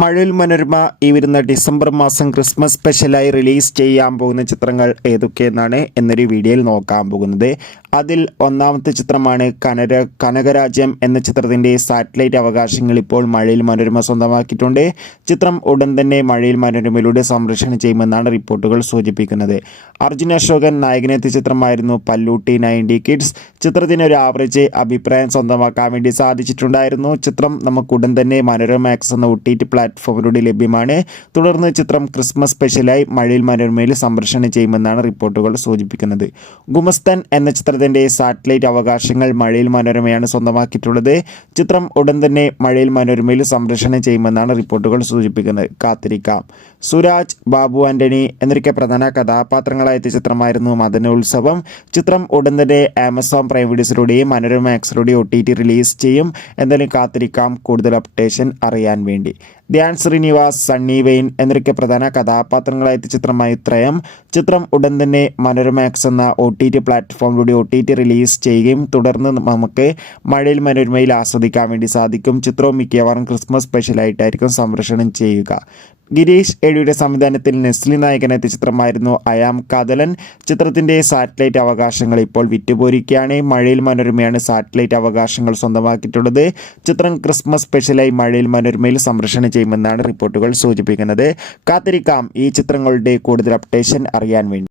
മഴവിൽ മനോരമ ഈ വരുന്ന ഡിസംബർ മാസം ക്രിസ്മസ് സ്പെഷ്യലായി റിലീസ് ചെയ്യാൻ പോകുന്ന ചിത്രങ്ങൾ ഏതൊക്കെയെന്നാണ് എന്നൊരു വീഡിയോയിൽ നോക്കാൻ പോകുന്നത്. അതിൽ ഒന്നാമത്തെ ചിത്രമാണ് കനകരാജ്യം എന്ന ചിത്രത്തിൻ്റെ സാറ്റലൈറ്റ് അവകാശങ്ങൾ ഇപ്പോൾ മഴവിൽ മനോരമ സ്വന്തമാക്കിയിട്ടുണ്ട്. ചിത്രം ഉടൻ തന്നെ മഴവിൽ മനോരമയിലൂടെ സംപ്രേഷണം ചെയ്യുമെന്നാണ് റിപ്പോർട്ടുകൾ സൂചിപ്പിക്കുന്നത്. അർജുൻ അശോകൻ നായകനെത്തിയ ചിത്രമായിരുന്നു പല്ലൂട്ടി 90 കിഡ്സ്. ചിത്രത്തിന് ഒരു ആവറേജ് അഭിപ്രായം സ്വന്തമാക്കാൻ വേണ്ടി സാധിച്ചിട്ടുണ്ടായിരുന്നു. ചിത്രം നമുക്ക് ഉടൻ തന്നെ മനോരമാക്സ് എന്ന OTT പ്ലാറ്റ്ഫോമിലൂടെ ലഭ്യമാണ്. തുടർന്ന് ചിത്രം ക്രിസ്മസ് സ്പെഷ്യലായി മഴവിൽ മനോരമയിൽ സംപ്രേഷണം ചെയ്യുമെന്നാണ് റിപ്പോർട്ടുകൾ സൂചിപ്പിക്കുന്നത്. ഗുമസ്തൻ എന്ന ചിത്രത്തിൻ്റെ സാറ്റലൈറ്റ് അവകാശങ്ങൾ മഴവിൽ മനോരമയാണ് സ്വന്തമാക്കിയിട്ടുള്ളത്. ചിത്രം ഉടൻ തന്നെ മഴവിൽ മനോരമയിൽ സംപ്രേഷണം ചെയ്യുമെന്നാണ് റിപ്പോർട്ടുകൾ സൂചിപ്പിക്കുന്നത്. കാത്തിരിക്കാം. സുരാജ്, ബാബു ആന്റണി എന്നൊക്കെ പ്രധാന കഥാപാത്രങ്ങളായെത്തിയ ചിത്രമായിരുന്നു മദനോത്സവം. ചിത്രം ഉടൻ തന്നെ ആമസോൺ പ്രൈം വീഡിയോസിലൂടെയും മനോരമാക്സിലൂടെയും OTT റിലീസ് ചെയ്യും. എന്തായാലും കാത്തിരിക്കാം കൂടുതൽ അപ്ഡേഷൻ അറിയാൻ വേണ്ടി. ധ്യാൻ ശ്രീനിവാസ്, സണ്ണി വെയിൻ എന്നൊക്കെ പ്രധാന കഥാപാത്രങ്ങളായെത്തിയ ചിത്രമായി ത്രയം. ചിത്രം ഉടൻ തന്നെ മനോരമാക്സ് എന്ന OTT പ്ലാറ്റ്ഫോമിലൂടെ OTT റിലീസ് ചെയ്യുകയും തുടർന്ന് നമുക്ക് മഴവിൽ മനോരമയിൽ ആസ്വദിക്കാൻ വേണ്ടി സാധിക്കും. ചിത്രവും മിക്കവാറും ക്രിസ്മസ് സ്പെഷ്യലായിട്ടായിരിക്കും സംപ്രേഷണം ചെയ്യുക. ഗിരീഷ് ഏഴിയുടെ സംവിധാനത്തിൽ നെസ്ലി നായകനെത്തിയ ചിത്രമായിരുന്നു അയാം കാതലൻ. ചിത്രത്തിൻ്റെ സാറ്റലൈറ്റ് അവകാശങ്ങൾ ഇപ്പോൾ വിറ്റുപോയിരിക്കുകയാണ്. മഴവിൽ മനോരമയാണ് സാറ്റലൈറ്റ് അവകാശങ്ങൾ സ്വന്തമാക്കിയിട്ടുള്ളത്. ചിത്രം ക്രിസ്മസ് സ്പെഷ്യലായി മഴവിൽ മനോരമയിൽ സംപ്രേഷണം ചെയ്യുമെന്നാണ് റിപ്പോർട്ടുകൾ സൂചിപ്പിക്കുന്നത്. കാത്തിരിക്കാം ഈ ചിത്രങ്ങളുടെ കൂടുതൽ അപ്ഡേഷൻ അറിയാൻ വേണ്ടി.